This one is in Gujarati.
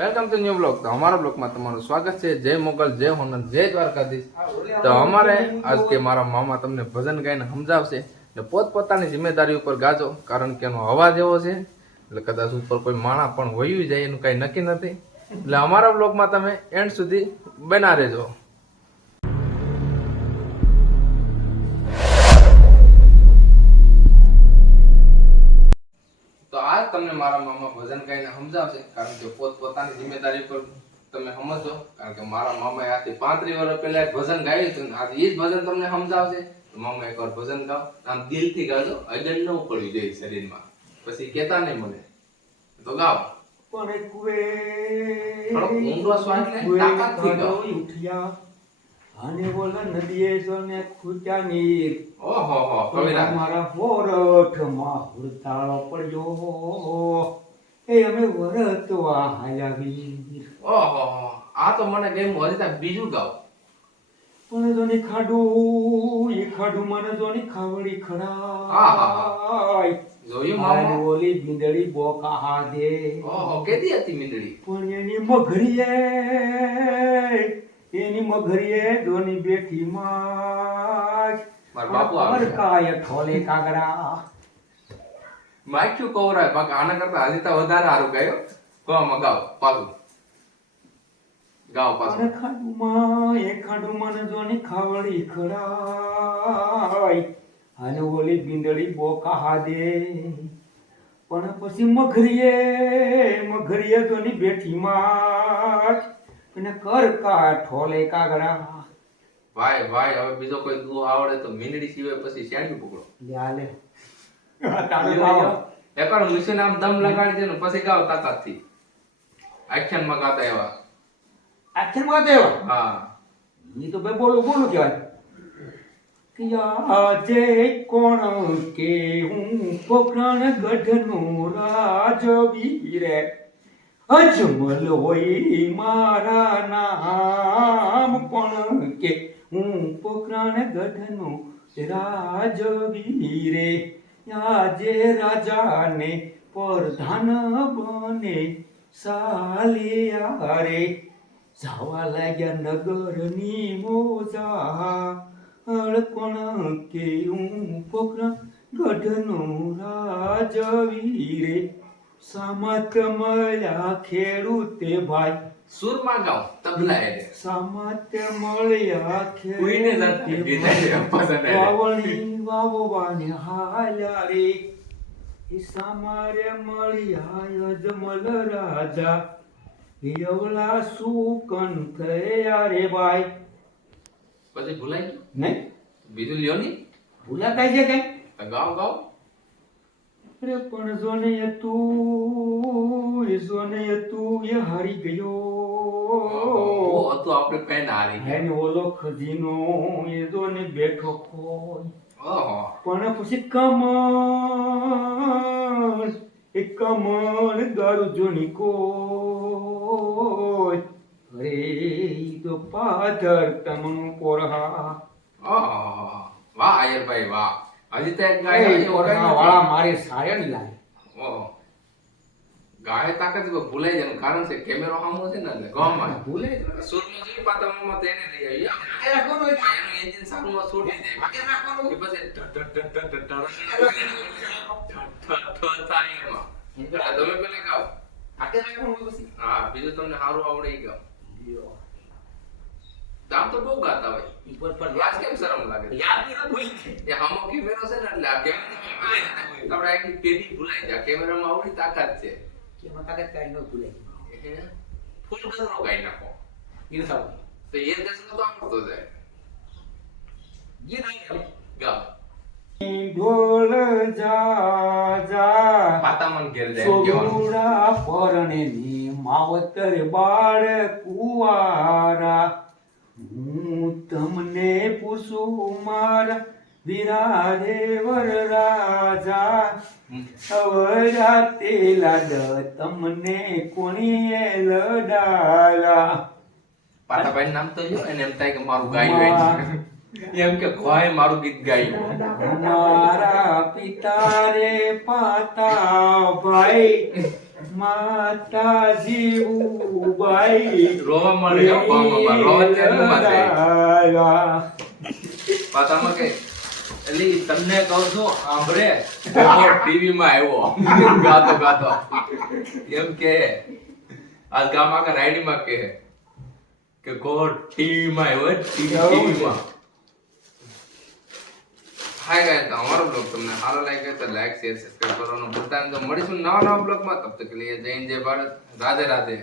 Welcome to new blog. તો અમારા બ્લોગમાં તમારું સ્વાગત છે. જય મોગલ, જય હોનર, જય દ્વારકાધીશ. તો અમારે આજ કે મારા મામા તમને ભજન ગાઈને સમજાવશે ને પોતપોતાની જિમ્મેદારી ઉપર ગાજો, કારણ કે એનો અવાજ એવો છે એટલે કદાચ ઉપર કોઈ માણા પણ વયું જાય એનું કઈ નક્કી નથી. એટલે અમારા બ્લોગમાં તમે એન્ડ સુધી બના રહેજો. તો આજ તમને મારા મામા ભજન ગાઈને સમજાવશે, કારણ કે પોતપોતાની જિમ્મેદારી પર તમે સમજો. કારણ કે મારા મામાએ આથી 35 વર્ષ પહેલા એક ભજન ગાયું હતું, આજે એ જ ભજન તમને સમજાવશે. તો મામા એકવાર ભજન ગાઓ, આમ દિલથી ગાજો, અડન ન પડવી જોઈએ શરીરમાં, પછી કેતા નહીં મને. તો ગાઓ. પણ કુએ થોડો ઊંડો શ્વાસ લે, તાકાતથી ગાઓ. ઉઠ્યા અને બોલા નદીએ જોને ખૂટ્યા નીર. ઓહો હો, કવિરાજ. મારા ફોરઠમાં હુડતાળો પડ્યો, એ અમે વરતવા હાલ્યા વીર. ઓહો હો, આ તો મને ગમ્યું. હજી ત્યાં બીજું ગાઓ. પણ જોની ખાડું એ ખાડું મને જોની ખાવડી ખડાય. જોયું અને મામા? ઓલી બિંદડી બોકા હાદે. ઓહો, કેદી હતી મીંદડી? પણ એની મઘરીએ દોની બેઠી માં મારા બાપુ આવે છે. કાય ઠોલે કાગડા. માખ્યું કવરાય, બાકી આના કરતા હજી તો વધારે સારું ગાયો. ગાવામાં ગાઓ પાછું. ગાઓ પાછું. અને ખાડુમાં ને દોની ખાવડી ખડાય. અને ઓલી બિંદડી બોકા હાદે. પણ પછી મઘરીએ દોની બેઠી માં અને કરકા ઠોલે કાગડા. ભાઈ ભાઈ, હવે બીજો કોઈ દુહો આવડે તો મીંદડી સિવાય પછી શેણ્યું પકડો. લે તારે લાવો. એકવાર મશીન આમ દમ લગાડી દે ને પછી ગાઓ તાકાતથી. એક્શનમાં ગાતા એવા. એક્શનમાં દેવા. હા. ઈ તો બે બોલું કહેવાય. કે આજે કોણ કે હું પોકરણ ગઢનો રાજવીર, અજમલ હોય મારા નામ. કોણ કે હું પોકરણ ગઢનો રાજવીર, આજે રાજાને પ્રધાન બને સાલિયા રે. જાવા લાગ્યા નગરની મોજા, કોણ કે હું પોકરણ ગઢનો રાજવીર. સામત મળ્યા ખેડૂતે ભાઈ. સુરમાં ગાઓ, તબલા એટલે. સામત મળ્યા કોઈને નથી ખેડૂતે કીધા પસંદ આવે. વાવણી વાવવાને હાલ્યા રે. એ સામારે મળ્યા અજમલ રાજા, એવલા સુકન થયા રે ભાઈ. પછી ભૂલાઈ ગયું? નહીં બીજું લ્યો ની. ભૂલા કાય છે કઈ. તો ગાઓ ગાઓ. અરે પણ જોને તું એ હારી ગયો. ઓ તો આપણે પેન હારી ગયા. એને ઓલો ખજીનો એ જોને બેઠો ખોય. ઓહો. પણ પછી કમળ ગારું જોની કોઈ. અરે ઈ તો પાદર તમનું પોરહા. ઓહો. વાહ આયરભાઈ વાહ. હજી તો એક એ ગાય પોરહા વાળા મારે સારે નહીં લાગે. ઓહો. ગાય તાકાત ભૂલાઈ જાય કારણ છે કેમેરો સામો છે ને એટલે ગામમાં ભૂલે સુરમાં જોઈ પાતામાં તો એને લઈ આવી. એનું એન્જિન સારું છોડી દે. એ પછી થાય એમાં. એટલે તમે પેલા ગાઓ. હા, બીજું તમને સારું આવડે ઈ ગાઓ. આમ તો બહુ ગાતા હોય. આજ કેમ શરમ લાગે? એ હામો કેમેરો છે ને એટલે આ કેમેરો આપણે આખી પેઢી ભૂલાઈ જાય. કેમેરામાં આવડી તાકાત છે. ફૂલ ગજરો ગાઈ નાખો તો એ ગજરો તો આવડતો જાય. ગાઓ. ઢોલ જા પાતામાં ઘેર જાય એમ કહેવાનું. સોગુડા પરણે ની માવતર બાળ કુવારા. હું તમને પૂછું મારા વીરા રે વર રાજા, અવરાતે લાડ તમને કોણીએ લડાલા. પાટાભાઈ નામ તો લ્યો એને એમ થાય કે મારું ગાયું એમ કે ભાઈ મારું ગીત ગાયું. મારા પિતા રે પાતા ભાઈ માતા જીવું બાઈ રોવા મળે હો પામાં રોવા ચાલમાં છે આવ્યા. પાતામાં કે એલી તમને કહું છું આંભરે ટીવી માં આવ્યો ગાતો ગાતો એમ કે આ ગામ આખા રાયડી માં કે ગોડ ટીવી માં આવ્યો ટીવી માં હાય ગાઈસ તો અમારો બ્લોગ તમને સારો લાગ્યો તો લાઈક શેર સબસ્ક્રાઇબ કરવાનું ભૂલતા નહીં. તો મળીશું નવા બ્લોગ માં. તબ તક કે લીએ જય હિન્દ જય ભારત રાધે રાધે.